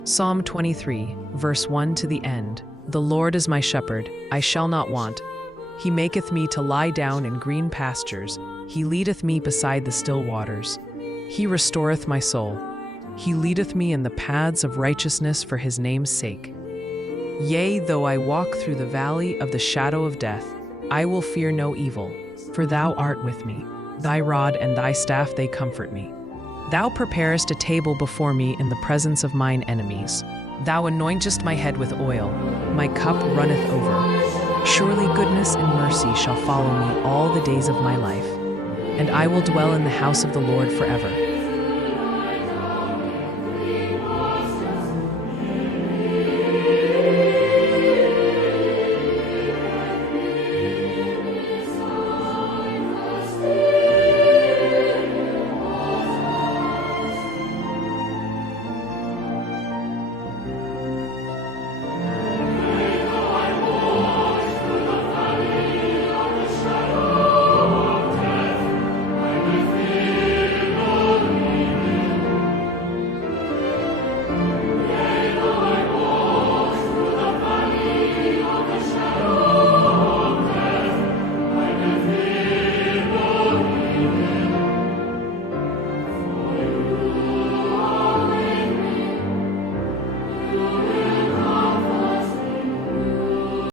Psalm 23, verse 1 to the end. The Lord is my shepherd, I shall not want. He maketh me to lie down in green pastures. He leadeth me beside the still waters. He restoreth my soul. He leadeth me in the paths of righteousness for his name's sake. Yea, though I walk through the valley of the shadow of death, I will fear no evil, for thou art with me. Thy rod and thy staff, they comfort me. Thou preparest a table before me in the presence of mine enemies. Thou anointest my head with oil, my cup runneth over. Surely goodness and mercy shall follow me all the days of my life, and I will dwell in the house of the Lord forever.